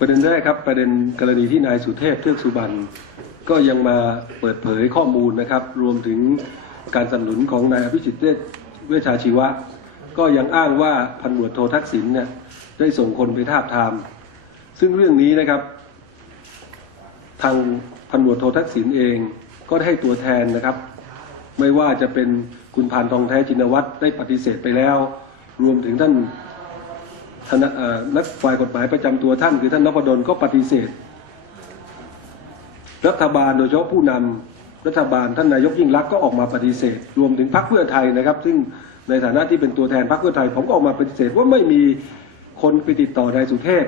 ประเด็นแรกครับประเด็นกรณีที่นายสุเทพเทือกสุบรรณก็ยังมาเปิดเผยข้อมูลนะครับ รวมถึงการสนับสนุนของนายอภิสิทธิ์เวชเวชาชีวะ ก็ยังอ้างว่าพันตำรวจโททักษิณเนี่ยได้ส่งคนไปทาบทาม ซึ่งเรื่องนี้นะครับ ทางพันตำรวจโททักษิณเองก็ได้ให้ตัวแทนนะครับ ไม่ว่าจะเป็นคุณพานทองแท้จินวัตรได้ปฏิเสธไปแล้ว รวมถึงท่าน ทนเอ่อนักฝ่ายกฎหมายประจำตัวท่านคือท่านนพดลก็ปฏิเสธ รัฐบาลโดยเฉพาะผู้นำรัฐบาลท่านนายกยิ่งรักก็ออกมาปฏิเสธ รวมถึงพรรคเพื่อไทยนะครับ ซึ่งในฐานะที่เป็นตัวแทนพรรคเพื่อไทย ผมก็ออกมาปฏิเสธว่าไม่มีคนไปติดต่อนายสุเทพ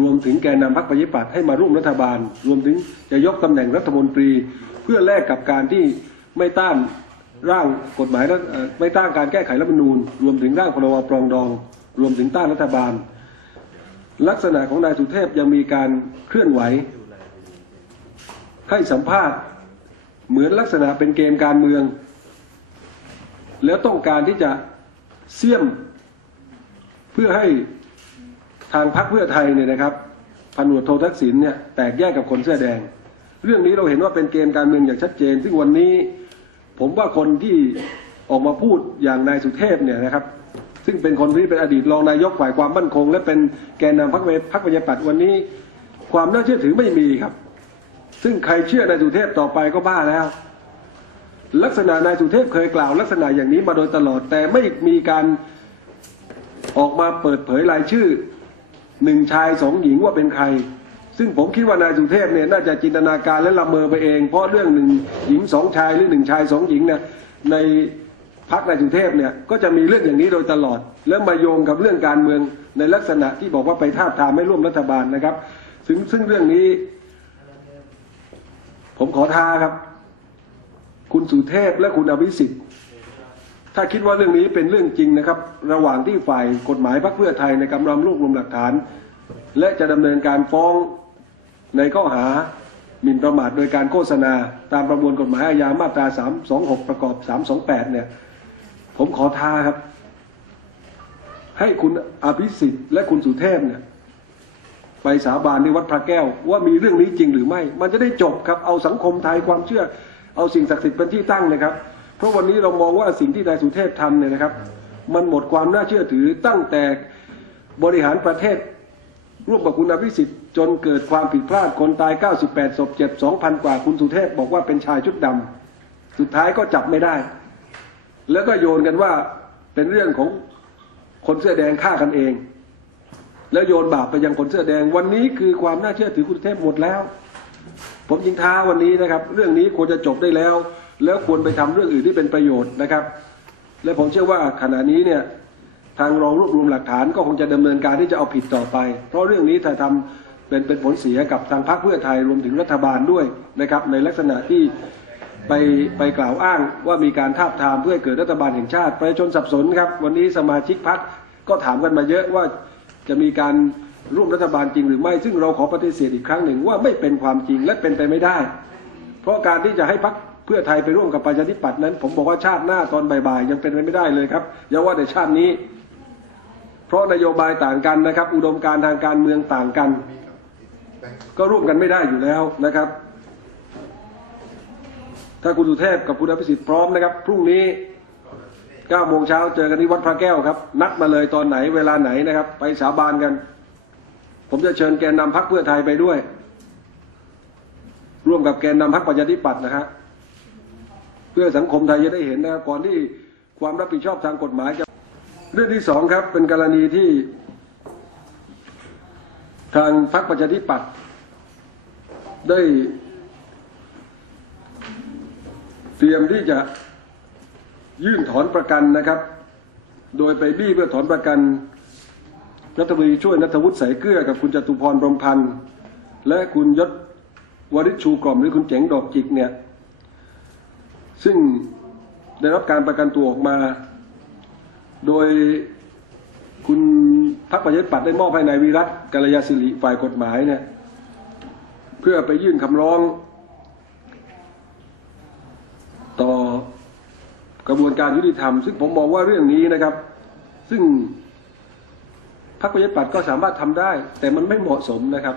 รวมถึงแกนนำพรรคประชาธิปัตย์ให้มาร่วมรัฐบาล รวมถึงจะยกตำแหน่งรัฐมนตรี เพื่อแลกกับการที่ไม่ต้านร่างกฎหมายรัฐเอ่อไม่ต้านการแก้ไขรัฐธรรมนูญ รวมถึงร่างพรบปรองดอง รวมถึงต้านรัฐบาล ลักษณะของนายสุเทพยังมีการเคลื่อนไหว ให้สัมภาษณ์ เหมือนลักษณะเป็นเกมการเมือง แล้วต้องการที่จะเสี่ยมเพื่อให้ทางพรรคเพื่อไทยเนี่ยนะครับพันตำรวจโททักษิณเนี่ยแตกแยกกับคนเสื้อแดง เรื่องนี้เราเห็นว่าเป็นเกมการเมืองอย่างชัดเจน ซึ่งวันนี้ผมว่าคนที่ออกมาพูดอย่างนายสุเทพเนี่ยนะครับ ซึ่งเป็นคนที่เป็นอดีตรองนายกฝ่ายความมั่นคง และเป็นแกนนำพรรคพรรคประชาธิปัตย์วันนี้ ความน่าเชื่อถือไม่มีครับ ซึ่งใครเชื่อนายสุเทพต่อไปก็บ้าแล้ว ลักษณะนายสุเทพเคยกล่าว ลักษณะอย่างนี้มาโดยตลอด แต่ไม่มีการออกมาเปิดเผยรายชื่อหนึ่งชายสองหญิงว่าเป็นใคร ซึ่งผมคิดว่านายสุเทพเนี่ยน่าจะจินตนาการและละเมอไปเอง เพราะเรื่องหนึ่งหญิงสองชายหรือหนึ่งชายสองหญิงเนี่ยใน พักนายสุเทพเนี่ยก็จะมีเรื่องอย่างนี้โดยตลอด แล้วมาโยงกับเรื่องการเมืองในลักษณะที่บอกว่าไปท้าทามไม่ร่วมรัฐบาลนะครับ ซึ่งซึ่งเรื่องนี้ ผมขอท้าครับ คุณสุเทพและคุณอภิสิทธิ์ถ้าคิดว่าเรื่องนี้เป็นเรื่องจริงนะครับ ระหว่างที่ฝ่ายกฎหมายพรรคเพื่อไทยในกำลังรวบรวมหลักฐาน และจะดำเนินการฟ้องในข้อหาหมิ่นประมาทโดยการโฆษณา ตามประมวลกฎหมายอาญามาตรา 326 ประกอบ 328 เนี่ย ผมขอท้าครับ ให้คุณอภิสิทธิ์และคุณสุเทพเนี่ย ไปสาบานที่วัดพระแก้ว ว่ามีเรื่องนี้จริงหรือไม่ มันจะได้จบครับเอาสังคมไทยความเชื่อ เอาสิ่งศักดิ์สิทธิ์เป็นที่ตั้งนะครับ เพราะวันนี้เรามองว่าสิ่งที่นายสุเทพทำเนี่ยนะครับ มันหมดความน่าเชื่อถือตั้งแต่บริหารประเทศร่วมกับคุณอภิสิทธิ์จนเกิดความผิดพลาดคนตาย 98ศพเจ็บ2,000 กว่าคุณสุเทพบอกว่าเป็นชายชุดดำสุดท้ายก็จับไม่ได้ แล้วก็โยนกันว่าเป็นเรื่องของคนเสื้อแดงฆ่ากันเอง แล้วโยนบาปไปยังคนเสื้อแดง วันนี้คือความน่าเชื่อถือคุณเทพหมดแล้ว ผมยิงท้าวันนี้นะครับ เรื่องนี้ควรจะจบได้แล้ว แล้วควรไปทำเรื่องอื่นที่เป็นประโยชน์นะครับ และผมเชื่อว่าขณะนี้เนี่ยทางรองรวบรวมหลักฐานก็คงจะดำเนินการที่จะเอาผิดต่อไป เพราะเรื่องนี้ถ้าทำเป็นเป็นผลเสียกับทางพรรคเพื่อไทยรวมถึงรัฐบาลด้วยนะครับ ในลักษณะที่ ไปไปกล่าวอ้างว่ามีการทาบทามเพื่อเกิดรัฐบาลแห่งชาติประชาชนสับสนครับ วันนี้สมาชิกพรรคก็ถามกันมาเยอะว่าจะมีการร่วมรัฐบาลจริงหรือไม่ ซึ่งเราขอปฏิเสธอีกครั้งหนึ่งว่าไม่เป็นความจริงและเป็นไปไม่ได้ เพราะการที่จะให้พรรคเพื่อไทยไปร่วมกับประชาธิปัตย์นั้น ผมบอกว่าชาติหน้าตอนบ่ายๆยังเป็นไปไม่ได้เลยครับอย่าว่าแต่ชาตินี้ เพราะนโยบายต่างกันนะครับ อุดมการทางการเมืองต่างกัน ก็ร่วมกันไม่ได้อยู่แล้วนะครับ ถ้าคุณสุเทพกับคุณอภิสิทธิ์พร้อมนะครับ พรุ่งนี้9โมงเช้าเจอกันที่วัดพระแก้วครับ นัดมาเลยตอนไหนเวลาไหนนะครับ ไปสาบานกัน ผมจะเชิญแกนนำพักเพื่อไทยไปด้วย ร่วมกับแกนนำพักประชาธิปัตย์นะฮะเพื่อสังคมไทยจะได้เห็นนะครับก่อนที่ความรับผิดชอบทางกฎหมายจะเรื่องที่สองครับ เป็นกรณีที่ ทางพรรคประชาธิปัตย์ได้ เตรียมที่จะยื่นถอนประกันนะครับ โดยไปบี้เพื่อถอนประกันรัฐมนตรีช่วยนัทวุฒิใสายเกลือกับคุณจตุพรพรมพันธ์และคุณยศวริชชูกล่อมหรือคุณเจ๋งดอกจิกเนี่ยซึ่งได้รับการประกันตัวออกมา โดยคุณพรรคประชาธิปัตย์ได้มอบให้นายวิรัตกัลยาศิริฝ่ายกฎหมายเนี่ยเพื่อไปยื่นคำร้อง ต่อ กระบวนการยุติธรรม ซึ่งผมมองว่าเรื่องนี้นะครับ ซึ่งพรรคประชาธิปัตย์ก็สามารถทำได้ แต่มันไม่เหมาะสมนะครับ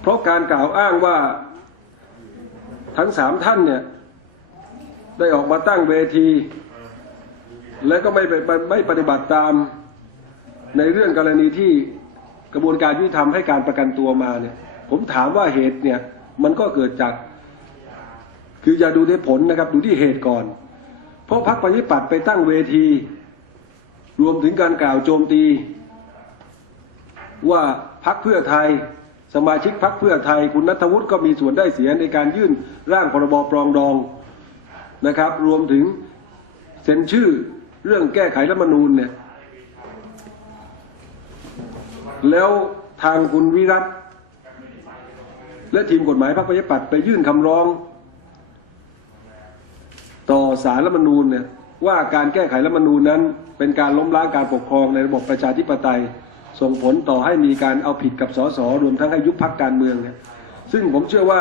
เพราะการกล่าวอ้างว่าทั้งสามท่านเนี่ยได้ออกมาตั้งเวที และก็ไม่ไปไม่ไม่ปฏิบัติตามในเรื่องกรณีที่กระบวนการยุติธรรมให้การประกันตัวมาเนี่ย ผมถามว่าเหตุเนี่ยมันก็เกิดจาก คืออย่าดูที่ผลนะครับ ดูที่เหตุก่อน เพราะพรรคประชาธิปัตย์ไปตั้งเวที รวมถึงการกล่าวโจมตี ว่าพรรคเพื่อไทย สมาชิกพรรคเพื่อไทย คุณนัทวุฒิก็มีส่วนได้เสียในการยื่นร่างพรบปรองดองนะครับ รวมถึงเซ็นชื่อเรื่องแก้ไขรัฐธรรมนูญเนี่ย แล้วทางคุณวิรัตและทีมกฎหมายพรรคประชาธิปัตย์ไปยื่นคำร้อง ต่อสารรัฐธรรมนูญเนี่ยว่าการแก้ไขรัฐธรรมนูญนั้น เป็นการล้มล้างการปกครองในระบบประชาธิปไตย ส่งผลต่อให้มีการเอาผิดกับสสรวมทั้งให้ยุบพักการเมืองเนี่ยซึ่งผมเชื่อว่า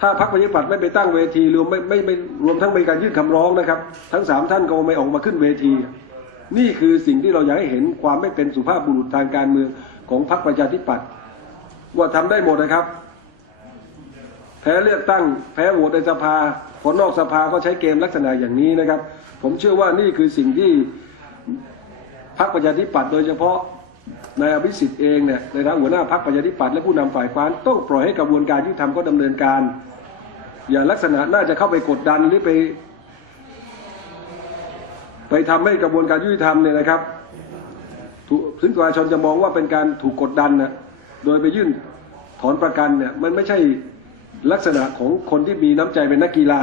ถ้าพรรคประชาธิปัตย์ไม่ไปตั้งเวทีรวมไม่ไม่ไม่รวมทั้งมีการยื่นคำร้องนะครับ ทั้งสามท่านก็ไม่ออกมาขึ้นเวที นี่คือสิ่งที่เราอยากให้เห็นความไม่เป็นสุภาพบุรุษทางการเมืองของพรรคประชาธิปัตย์ว่าทำได้หมดนะครับ แพ้เลือกตั้งแพ้โหวตในสภาคนนอกสภาก็ใช้เกมลักษณะอย่างนี้นะครับ ผมเชื่อว่านี่คือสิ่งที่พรรคประชาธิปัตย์โดยเฉพาะนายอภิสิทธิ์เองเนี่ยในฐานะหัวหน้าพรรคประชาธิปัตย์และผู้นำฝ่ายค้านต้องปล่อยให้กระบวนการที่ทำก็ดำเนินการ อย่าลักษณะน่าจะเข้าไปกดดันหรือไป ไปทำให้กระบวนการยุติธรรมเนี่ยนะครับถึงประชาชนจะมองว่าเป็นการถูกกดดันนะโดยไปยื่นถอนประกันเนี่ยมันไม่ใช่ ลักษณะของคนที่มีน้ำใจเป็นนักกีฬา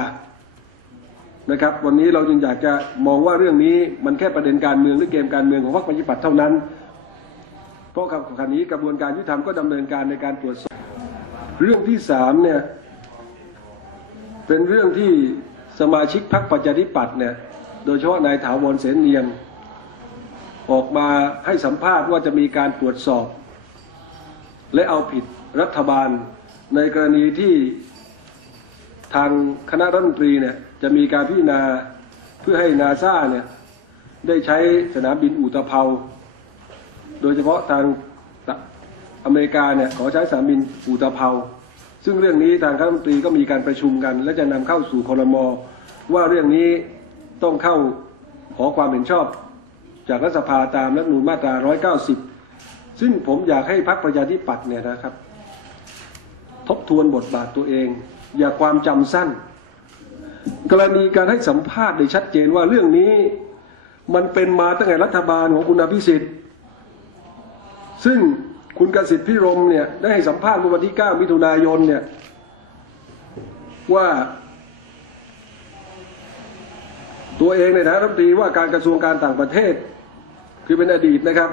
นะครับ วันนี้เราจึงอยากจะมองว่าเรื่องนี้มันแค่ประเด็นการเมืองหรือเกมการเมืองของพรรคประชาธิปัตย์เท่านั้น เพราะขณะนี้กระบวนการยุติธรรมก็ดำเนินการในการตรวจสอบเรื่องที่สามเนี่ยเป็นเรื่องที่สมาชิกพรรคประชาธิปัตย์เนี่ยโดยเฉพาะนายถาวรเสนเนียม ออกมาให้สัมภาษณ์ว่าจะมีการตรวจสอบ และเอาผิดรัฐบาล ในกรณีที่ทางคณะรัฐมนตรีเนี่ยจะมีการพิจารณาเพื่อให้นาซาเนี่ยได้ใช้สนามบินอูตะเภาโดยเฉพาะทางอเมริกาเนี่ยขอใช้สนามบินอูตะเภาซึ่งเรื่องนี้ทางคณะรัฐมนตรีก็มีการประชุมกัน และจะนำเข้าสู่คอรมอว่าเรื่องนี้ต้องเข้าขอความเห็นชอบ จากรัฐสภาตามรัฐมนูญมาตรา 190 ซึ่งผมอยากให้พรรคประชาธิปัตย์เนี่ยนะครับ ทบทวนบทบาทตัวเอง อย่าความจำสั้น กรณีการให้สัมภาษณ์ได้ชัดเจนว่าเรื่องนี้มันเป็นมาตั้งแต่รัฐบาลของคุณอภิสิทธิ์ ซึ่งคุณกสิทธิ์พิรมเนี่ยได้ให้สัมภาษณ์เมื่อวันที่ 9 มิถุนายนเนี่ยว่าตัวเองในฐานะรัฐมนตรีว่าการกระทรวงการต่างประเทศ คือเป็นอดีตนะครับ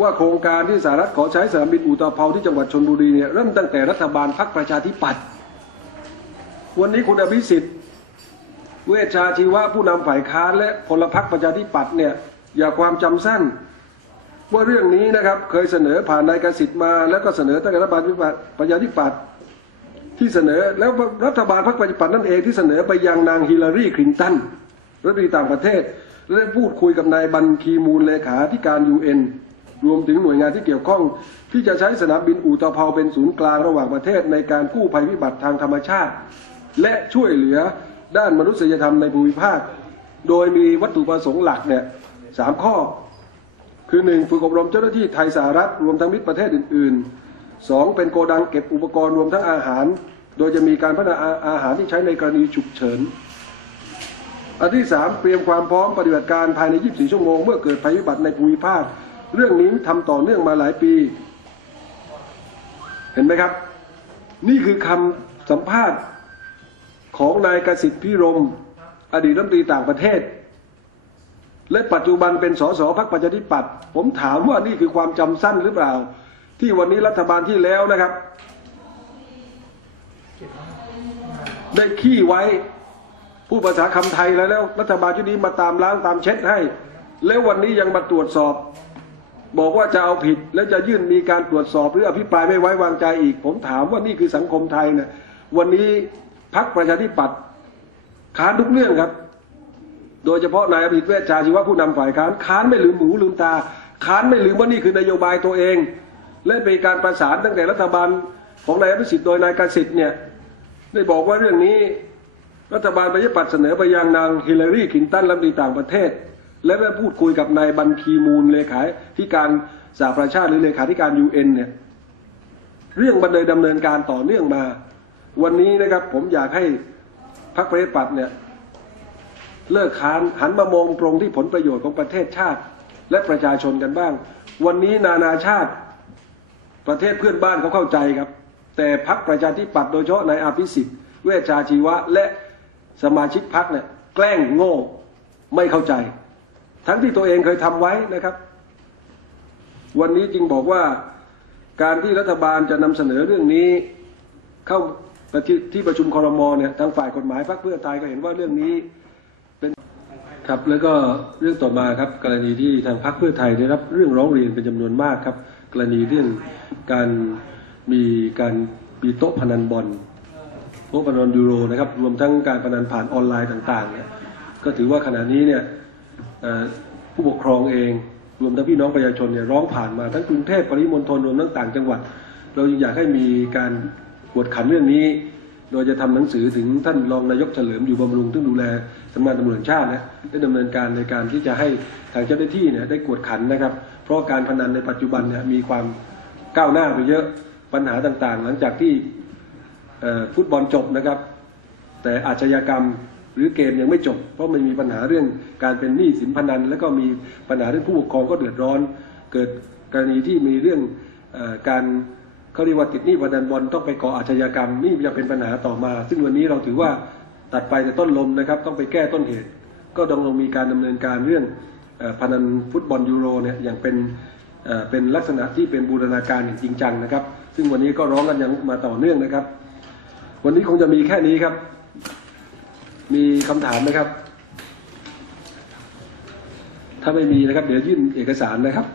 ว่าโครงการที่สหรัฐขอใช้สนามบินอุตภเปาที่จังหวัดชนบุรีเนี่ยเริ่มตั้งแต่รัฐบาลพรรคประชาธิปัตย์วันนี้คุณอภิสิทธิ์เวชชาชีวะผู้นำฝ่ายค้านและพลพรรคประชาธิปัตย์เนี่ยอย่าความจำสั้น ว่าเรื่องนี้นะครับเคยเสนอผ่านนายกสิทธิ์มา แล้วก็เสนอตั้งแต่รัฐบาลประชาธิปัตย์ที่เสนอแล้วรัฐบาลพรรคประชาธิปัตย์นั่นเองที่เสนอไปยังนางฮิลลารีคลินตันรัฐมนตรีต่างประเทศและพูดคุยกับนายบันคีมูลเลขาธิการยูเอ็น รวมถึงหน่วยงานที่เกี่ยวข้อง ที่จะใช้สนามบินอู่ตะเภาเป็นศูนย์กลางระหว่างประเทศในการกู้ภัยพิบัติทางธรรมชาติ และช่วยเหลือด้านมนุษยธรรมในภูมิภาค โดยมีวัตถุประสงค์หลักเนี่ยสามข้อ คือหนึ่งฝึกอบรมเจ้าหน้าที่ไทยสหรัฐรวมทั้งมิตรประเทศอื่นๆสองเป็นโกดังเก็บอุปกรณ์รวมทั้งอาหาร โดยจะมีการพัฒนาอาหารที่ใช้ในกรณีฉุกเฉินอันที่สามเตรียมความพร้อมปฏิบัติการภายใน 24 ชั่วโมง เมื่อเกิดภัยพิบัติในภูมิภาค เรื่องนี้ทำต่อเนื่องมาหลายปี เห็นไหมครับ นี่คือคำสัมภาษณ์ของนายกสิทธิ์พิรม อดีตรัฐมนตรีต่างประเทศ และปัจจุบันเป็นสสพักประชาธิปัตย์ผมถามว่านี่คือความจำสั้นหรือเปล่า ที่วันนี้รัฐบาลที่แล้วนะครับ ได้ขี้ไว้ผู้ภาษาคำไทยแล้วแล้วรัฐบาลชุดนี้มาตามล้างตามเช็ดให้ แล้ววันนี้ยังมาตรวจสอบ บอกว่าจะเอาผิดและจะยื่นมีการตรวจสอบหรืออภิปรายไม่ไว้วางใจอีก ผมถามว่านี่คือสังคมไทยนะวันนี้พักประชาธิปัตย์ค้านทุกเรื่องครับ โดยเฉพาะนายอภิเวชชาชีวะผู้นำฝ่ายค้านค้านไม่ลืมหมูลืมตาค้านไม่ลืมว่านี่คือนโยบายตัวเอง และเป็นการประสานตั้งแต่รัฐบาลของนายอภิสิทธิ์โดยนายกสิทธิ์เนี่ยได้บอกว่าเรื่องนี้รัฐบาลประชาธิปัตย์เสนอไปยังนางฮิลลารีคินตันรัฐมนตรีต่างประเทศ และได้พูดคุยกับนายบันคีมูลเลขาธิการสหประชาชาติหรือเลขาธิการยูเอ็นเนี่ยเรื่องมันเลยดำเนินการต่อเนื่องมา วันนี้นะครับผมอยากให้พรรคประชาธิปัตย์เนี่ยเลิกค้านหันมามองตรงที่ผลประโยชน์ของประเทศชาติ และประชาชนกันบ้าง วันนี้นานาชาติประเทศเพื่อนบ้านเขาเข้าใจครับ แต่พรรคประชาธิปัตย์โดยเฉพาะนายอภิสิทธิ์ เวชชาชีวะ และสมาชิกพรรคเนี่ยแกล้งโง่ไม่เข้าใจ ทั้งที่ตัวเองเคยทำไว้นะครับ วันนี้จึงบอกว่าการที่รัฐบาลจะนำเสนอเรื่องนี้ เข้าปที่ที่ประชุมคอรมอเนี่ยทางฝ่ายกฎหมายพรรคเพื่อไทยก็เห็นว่าเรื่องนี้เป็นครับแล้วก็เรื่องต่อมาครับกรณีที่ทางพรรคเพื่อไทยได้รับเรื่องร้องเรียนเป็นจำนวนมากครับ กรณีเรื่องการมีการมีโต๊ะพนันบอลโต๊ะพนันยูโรนะครับรวมทั้งการพนันผ่านออนไลน์ต่างๆเนี่ยก็ถือว่าขณะนี้เนี่ย ผู้ปกครองเองรวมทั้งพี่น้องประชาชนเนี่ยร้องผ่านมาทั้งกรุงเทพปริมณฑลรวมทั้งต่างจังหวัด เรายังอยากให้มีการกวดขันเรื่องนี้ โดยจะทำหนังสือถึงท่านรองนายกเฉลิมอยู่บำรุงซึ่งดูแลสำนักงานตำรวจชาตินะได้ดำเนินการในการที่จะให้ทางเจ้าหน้าที่เนี่ยได้กวดขันนะครับ เพราะการพนันในปัจจุบันเนี่ยมีความก้าวหน้าไปเยอะปัญหาต่างๆ หลังจากที่ฟุตบอลจบนะครับ แต่อาชญากรรม หรือเกมยังไม่จบ เพราะมันมีปัญหาเรื่องการเป็นหนี้สินพนัน แล้วก็มีปัญหาเรื่องผู้ปกครองก็เดือดร้อน เกิดกรณีที่มีเรื่องอการเขาเรียกว่าติดหนี้พนันบอลต้องไปก่ออาชญากรรมนี่จะเป็นปัญหาต่อมา ซึ่งวันนี้เราถือว่าตัดไปแต่ต้นลมนะครับ ต้องไปแก้ต้นเหตุ ก็ต้องลงมีการดำเนินการเรื่องอพนันฟุตบอลยูโรเนี่ยอย่างเป็นเอ่อเป็นลักษณะที่เป็นบูรณาการอย่างจริงจังนะครับ ซึ่งวันนี้ก็ร้องกันยังมาต่อเนื่องนะครับ วันนี้คงจะมีแค่นี้ครับ มีคำถามไหมครับ ถ้าไม่มีนะครับ เดี๋ยวยื่นเอกสารนะครับ